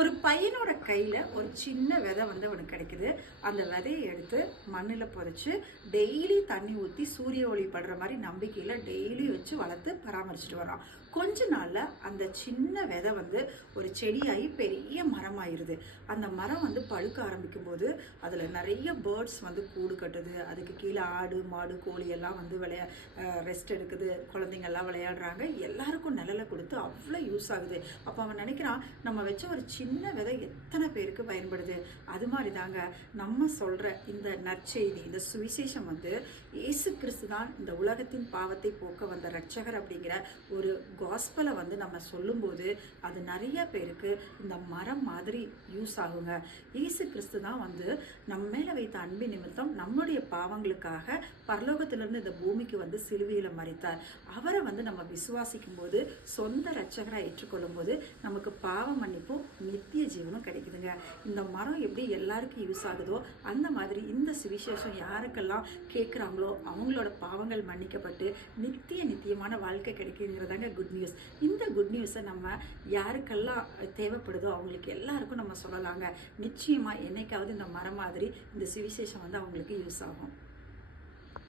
ஒரு பையனோட கையில் ஒரு சின்ன விதை வந்து அவனுக்கு கிடைக்குது. அந்த விதையை எடுத்து மண்ணில் பொறிச்சு டெய்லி தண்ணி ஊற்றி சூரிய ஒளி படுற மாதிரி நம்பிக்கையில் டெய்லி வச்சு வளர்த்து பராமரிச்சுட்டு வரான். கொஞ்ச நாளில் அந்த சின்ன விதை வந்து ஒரு செடியாகி பெரிய மரமாயிருது. அந்த மரம் வந்து பழுக்க ஆரம்பிக்கும் போது அதில் நிறைய பேர்ட்ஸ் வந்து கூடு கட்டுது. அதுக்கு கீழே ஆடு மாடு கோழி எல்லாம் வந்து விளையா ரெஸ்ட் எடுக்குது. குழந்தைங்கள்லாம் விளையாடுறாங்க. எல்லாருக்கும் நிழலை கொடுத்து அவ்வளோ யூஸ் ஆகுது. அப்போ அவன் நினைக்கிறான் நம்ம வச்ச ஒரு சின்ன விதை எத்தனை பேருக்கு பயன்படுது? அது மாதிரி தாங்க நம்ம சொல்கிற இந்த நற்செய்தி இந்த சுவிசேஷம் வந்து இயேசு கிறிஸ்து தான் இந்த உலகத்தின் பாவத்தை போக்க வந்த ரட்சகர் அப்படிங்கிற ஒரு காஸ்பலை வந்து நம்ம சொல்லும்போது அது நிறைய பேருக்கு இந்த மரம் மாதிரி யூஸ் ஆகுங்க. இயேசு கிறிஸ்து தான் வந்து நம்ம மேலே வைத்த அன்பின் நிமித்தம் நம்மளுடைய பாவங்களுக்காக பரலோகத்திலிருந்து இந்த பூமிக்கு வந்து சிலுவையில் மறைத்தார். அவரை வந்து நம்ம விசுவாசிக்கும் போது சொந்த ரட்சகராக ஏற்றுக்கொள்ளும் போது நமக்கு பாவ மன்னிப்பும் நித்திய ஜீவனும் கிடைக்குதுங்க. இந்த மரம் எப்படி எல்லாருக்கும் யூஸ் ஆகுதோ அந்த மாதிரி இந்த சுவிசேஷம் யாருக்கெல்லாம் கேட்குறாங்களோ அவங்களோட பாவங்கள் மன்னிக்கப்பட்டு நித்திய நித்தியமான வாழ்க்கை கிடைக்குங்கிறதாங்க குட் நியூஸ் இந்த குட் நியூஸை நம்ம யாருக்கெல்லாம் தேவைப்படுதோ அவங்களுக்கு எல்லாருக்கும் நம்ம சொல்லலாங்க. நிச்சயமாக என்னைக்காவது இந்த மரம் மாதிரி இந்த சுவிசேஷம் வந்து அவங்களுக்கு யூஸ் ஆகும்.